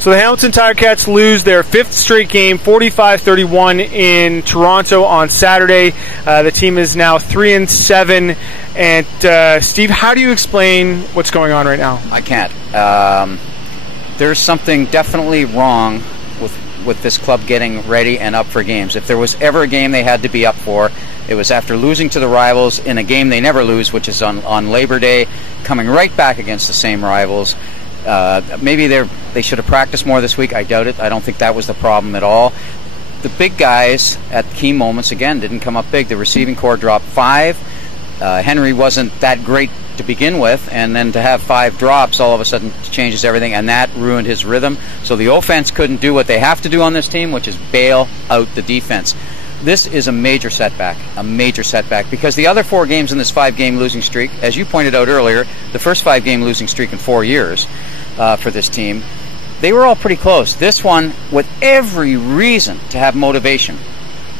So the Hamilton Ticats lose their 5th straight game, 45-31 in Toronto on Saturday. The team is now 3-7. And Steve, how do you explain what's going on right now? I can't. There's something definitely wrong with this club getting ready and up for games. If there was ever a game they had to be up for, it was after losing to the rivals in a game they never lose, which is on Labor Day, coming right back against the same rivals. Maybe they should have practiced more this week. I doubt it. I don't think that was the problem at all. The big guys at key moments, again, didn't come up big. The receiving core dropped 5. Henry wasn't that great to begin with, and then to have 5 drops all of a sudden changes everything, and that ruined his rhythm. So the offense couldn't do what they have to do on this team, which is bail out the defense. This is a major setback, because the other 4 games in this 5-game losing streak, as you pointed out earlier, the first 5-game losing streak in 4 years for this team, they were all pretty close. This one, with every reason to have motivation,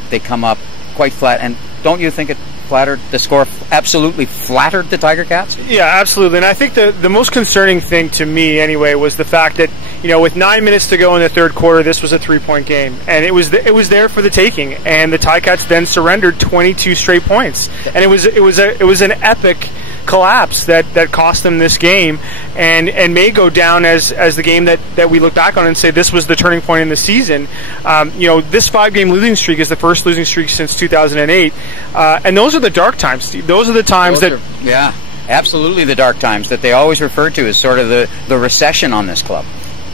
they come up quite flat. And don't you think it flattered the score? Absolutely flattered the Tiger Cats? Yeah, absolutely. And I think the most concerning thing to me, anyway, was the fact that, with 9 minutes to go in the third quarter, this was a 3-point game, and it was there for the taking. And the Ticats then surrendered 22 straight points, and it was an epic collapse that cost them this game, and may go down as the game that we look back on and say this was the turning point in the season. This 5-game losing streak is the first losing streak since 2008, and those are the dark times, Steve. Those are the times yeah, absolutely the dark times that they always refer to as sort of the recession on this club.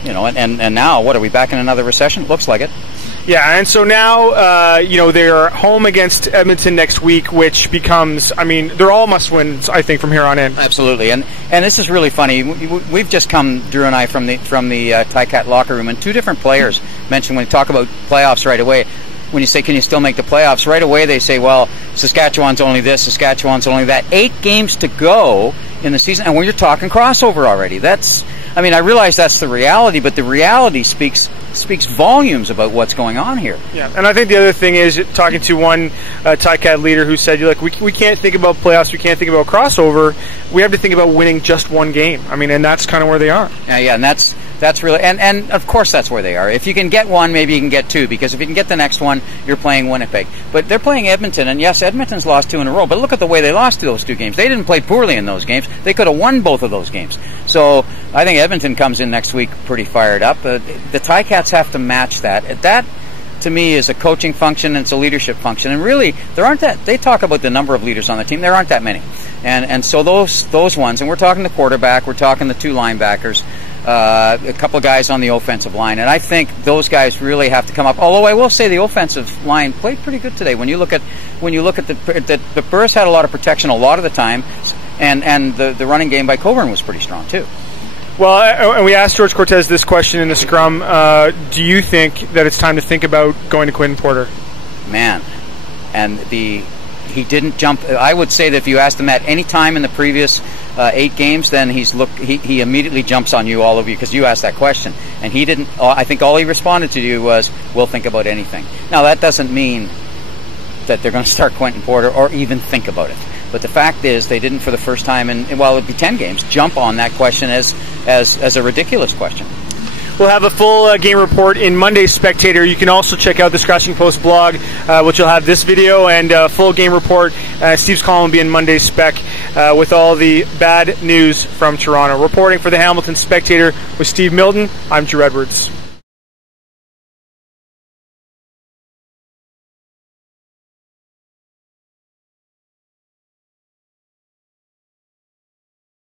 And now, what are we back in another recession? Looks like it. Yeah, and so now, they're home against Edmonton next week, which becomes, they're all must-wins, I think, from here on in. Absolutely, and this is really funny. We've just come, Drew and I, from the Ticat locker room, and 2 different players mentioned when we talk about playoffs right away. When you say, can you still make the playoffs? Right away they say, well, Saskatchewan's only this, Saskatchewan's only that. 8 games to go in the season, and when you're talking crossover already, I realize that's the reality, but the reality speaks volumes about what's going on here. Yeah, and I think the other thing is, talking to one Ticat leader who said, we can't think about playoffs, we can't think about crossover, we have to think about winning just 1 game. And that's kind of where they are. Yeah, and that's really, and of course that's where they are. If you can get 1, maybe you can get 2, because if you can get the next one, you're playing Winnipeg. But they're playing Edmonton, and yes, Edmonton's lost 2 in a row, but look at the way they lost those 2 games. They didn't play poorly in those games. They could have won both of those games. So I think Edmonton comes in next week pretty fired up. The Ticats have to match that. That, to me, is a coaching function, and it's a leadership function. And really, they talk about the number of leaders on the team. There aren't that many. And so those ones, and we're talking the quarterback, we're talking the 2 linebackers, a couple of guys on the offensive line, and I think those guys really have to come up. Although I will say the offensive line played pretty good today. When you look at the Burris had a lot of protection a lot of the time, and the running game by Coburn was pretty strong too. Well, and we asked George Cortez this question in the scrum. Do you think that it's time to think about going to Quinn Porter? Man, and he didn't jump. I would say that if you asked him at any time in the previous 8 games, then he immediately jumps on you, all of you, because you asked that question, and he didn't. I think all he responded to you was, "We'll think about anything." Now that doesn't mean that they're going to start Quentin Porter or even think about it. But the fact is, they didn't, for the first time in, it'd be 10 games, jump on that question as a ridiculous question. We'll have a full game report in Monday's Spectator. You can also check out the Scratching Post blog, which will have this video and full game report. Steve's column will be in Monday's Spec with all the bad news from Toronto. Reporting for the Hamilton Spectator with Steve Milton, I'm Drew Edwards.